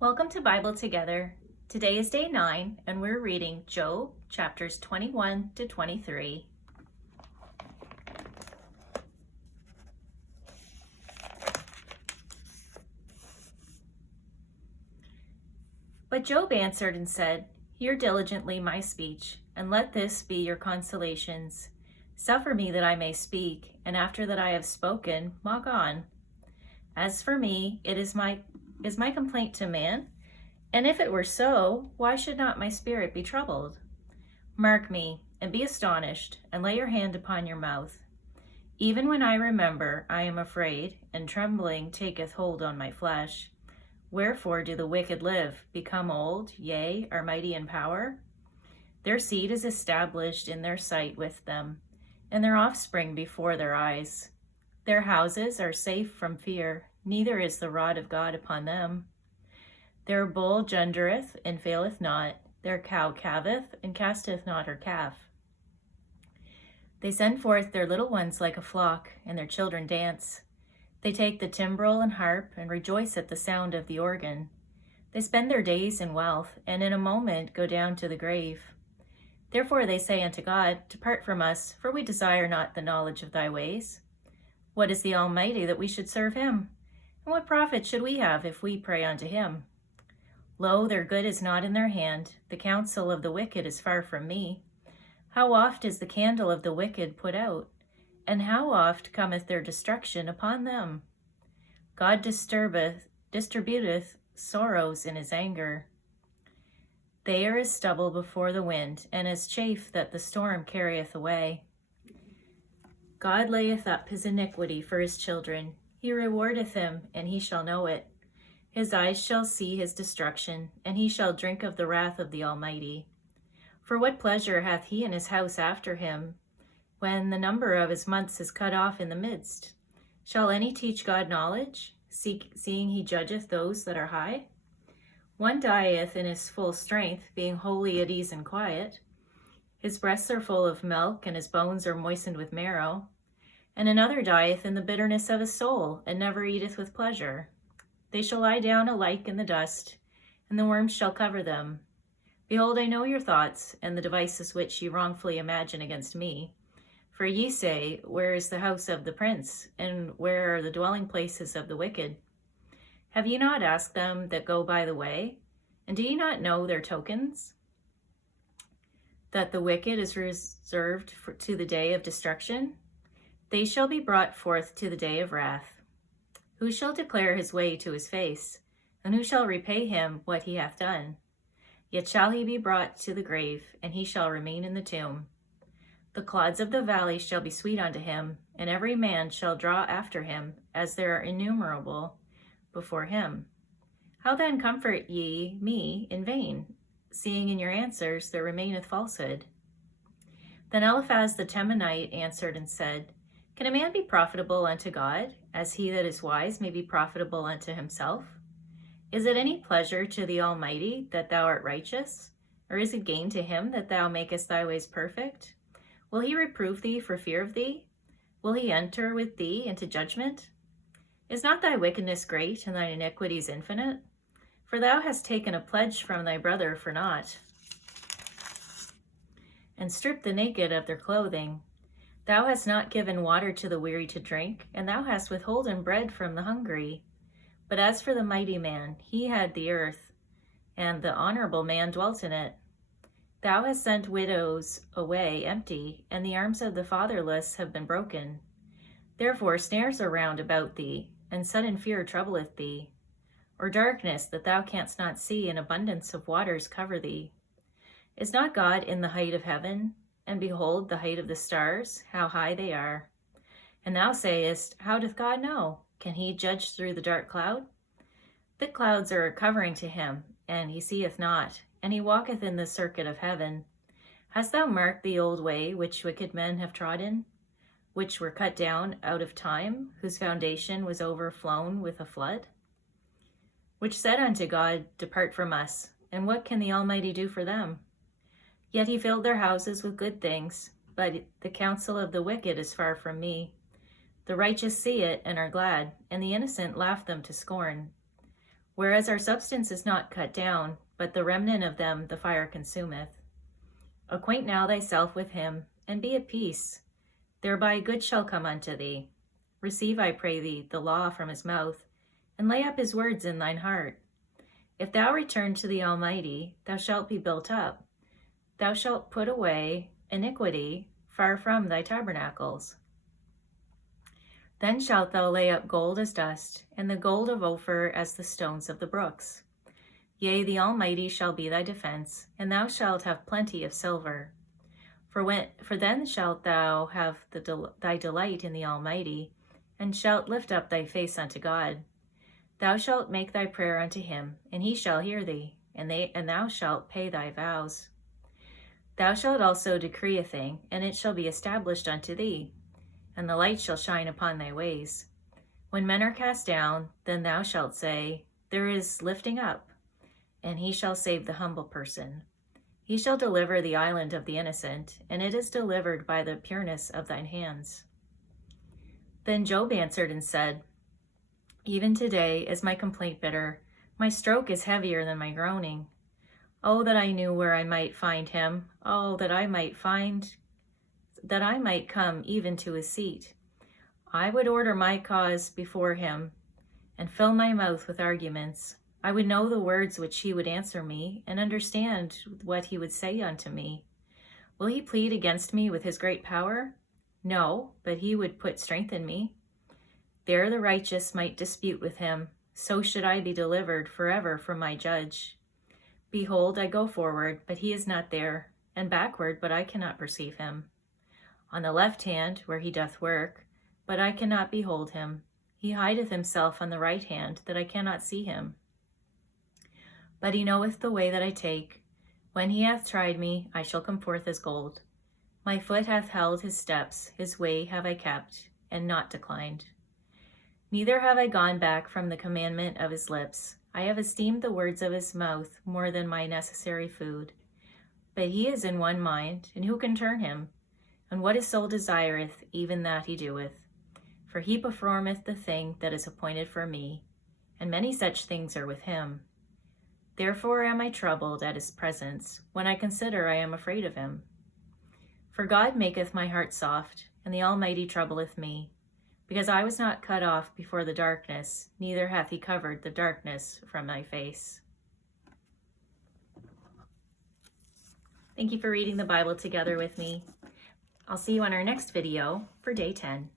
Welcome to Bible Together. Today is day 9, and we're reading Job chapters 21 to 23. But Job answered and said, Hear diligently my speech, and let this be your consolations. Suffer me that I may speak, and after that I have spoken, mock on. As for me, is my complaint to man? And if it were so, why should not my spirit be troubled? Mark me, and be astonished, and lay your hand upon your mouth. Even when I remember, I am afraid, and trembling taketh hold on my flesh. Wherefore do the wicked live, become old, yea, are mighty in power? Their seed is established in their sight with them, and their offspring before their eyes. Their houses are safe from fear, neither is the rod of God upon them. Their bull gendereth, and faileth not. Their cow calveth, and casteth not her calf. They send forth their little ones like a flock, and their children dance. They take the timbrel and harp, and rejoice at the sound of the organ. They spend their days in wealth, and in a moment go down to the grave. Therefore they say unto God, Depart from us, for we desire not the knowledge of thy ways. What is the Almighty that we should serve him? And what profit should we have if we pray unto him? Lo, their good is not in their hand, the counsel of the wicked is far from me. How oft is the candle of the wicked put out, and how oft cometh their destruction upon them? God distributeth sorrows in his anger. They are as stubble before the wind, and as chaff that the storm carrieth away. God layeth up his iniquity for his children. He rewardeth him, and he shall know it. His eyes shall see his destruction, and he shall drink of the wrath of the Almighty. For what pleasure hath he in his house after him, when the number of his months is cut off in the midst? Shall any teach God knowledge, seeing he judgeth those that are high? One dieth in his full strength, being wholly at ease and quiet. His breasts are full of milk, and his bones are moistened with marrow. And another dieth in the bitterness of his soul, and never eateth with pleasure. They shall lie down alike in the dust, and the worms shall cover them. Behold, I know your thoughts, and the devices which ye wrongfully imagine against me. For ye say, Where is the house of the prince, and where are the dwelling places of the wicked? Have ye not asked them that go by the way? And do ye not know their tokens? That the wicked is reserved to the day of destruction? They shall be brought forth to the day of wrath. Who shall declare his way to his face? And who shall repay him what he hath done? Yet shall he be brought to the grave, and he shall remain in the tomb. The clods of the valley shall be sweet unto him, and every man shall draw after him, as there are innumerable before him. How then comfort ye me in vain, seeing in your answers there remaineth falsehood? Then Eliphaz the Temanite answered and said, Can a man be profitable unto God, as he that is wise may be profitable unto himself? Is it any pleasure to the Almighty that thou art righteous? Or is it gain to him that thou makest thy ways perfect? Will he reprove thee for fear of thee? Will he enter with thee into judgment? Is not thy wickedness great, and thine iniquities infinite? For thou hast taken a pledge from thy brother for naught, and stripped the naked of their clothing. Thou hast not given water to the weary to drink, and thou hast withholden bread from the hungry. But as for the mighty man, he had the earth, and the honorable man dwelt in it. Thou hast sent widows away empty, and the arms of the fatherless have been broken. Therefore snares are round about thee, and sudden fear troubleth thee. Or darkness that thou canst not see, and abundance of waters cover thee. Is not God in the height of heaven? And behold, the height of the stars, how high they are. And thou sayest, How doth God know? Can he judge through the dark cloud? Thick clouds are a covering to him, and he seeth not, and he walketh in the circuit of heaven. Hast thou marked the old way which wicked men have trodden, which were cut down out of time, whose foundation was overflown with a flood? Which said unto God, Depart from us, and what can the Almighty do for them? Yet he filled their houses with good things, but the counsel of the wicked is far from me. The righteous see it and are glad, and the innocent laugh them to scorn. whereas our substance is not cut down, but the remnant of them the fire consumeth. Acquaint now thyself with him, and be at peace. Thereby good shall come unto thee. Receive, I pray thee, the law from his mouth, and lay up his words in thine heart. If thou return to the Almighty, thou shalt be built up. Thou shalt put away iniquity far from thy tabernacles. Then shalt thou lay up gold as dust, and the gold of Ophir as the stones of the brooks. Yea, the Almighty shall be thy defense, and thou shalt have plenty of silver. For then shalt thou have thy delight in the Almighty, and shalt lift up thy face unto God. Thou shalt make thy prayer unto him, and he shall hear thee, and thou shalt pay thy vows. Thou shalt also decree a thing, and it shall be established unto thee, and the light shall shine upon thy ways. When men are cast down, then thou shalt say, There is lifting up, and he shall save the humble person. He shall deliver the island of the innocent, and it is delivered by the pureness of thine hands. Then Job answered and said, Even today is my complaint bitter. My stroke is heavier than my groaning. Oh, that I knew where I might find him. Oh, that I might come even to his seat. I would order my cause before him, and fill my mouth with arguments. I would know the words which he would answer me, and understand what he would say unto me. Will he plead against me with his great power? No, but he would put strength in me. There the righteous might dispute with him, so should I be delivered forever from my judge. Behold, I go forward, but he is not there, and backward, but I cannot perceive him. On the left hand, where he doth work, but I cannot behold him. He hideth himself on the right hand, that I cannot see him. But he knoweth the way that I take. When he hath tried me, I shall come forth as gold. My foot hath held his steps, his way have I kept, and not declined. Neither have I gone back from the commandment of his lips. I have esteemed the words of his mouth more than my necessary food. But he is in one mind, and who can turn him? And what his soul desireth, even that he doeth. For he performeth the thing that is appointed for me, and many such things are with him. Therefore am I troubled at his presence. When I consider, I am afraid of him. For God maketh my heart soft, and the Almighty troubleth me. Because I was not cut off before the darkness, neither hath he covered the darkness from my face. Thank you for reading the Bible together with me. I'll see you on our next video for day 10.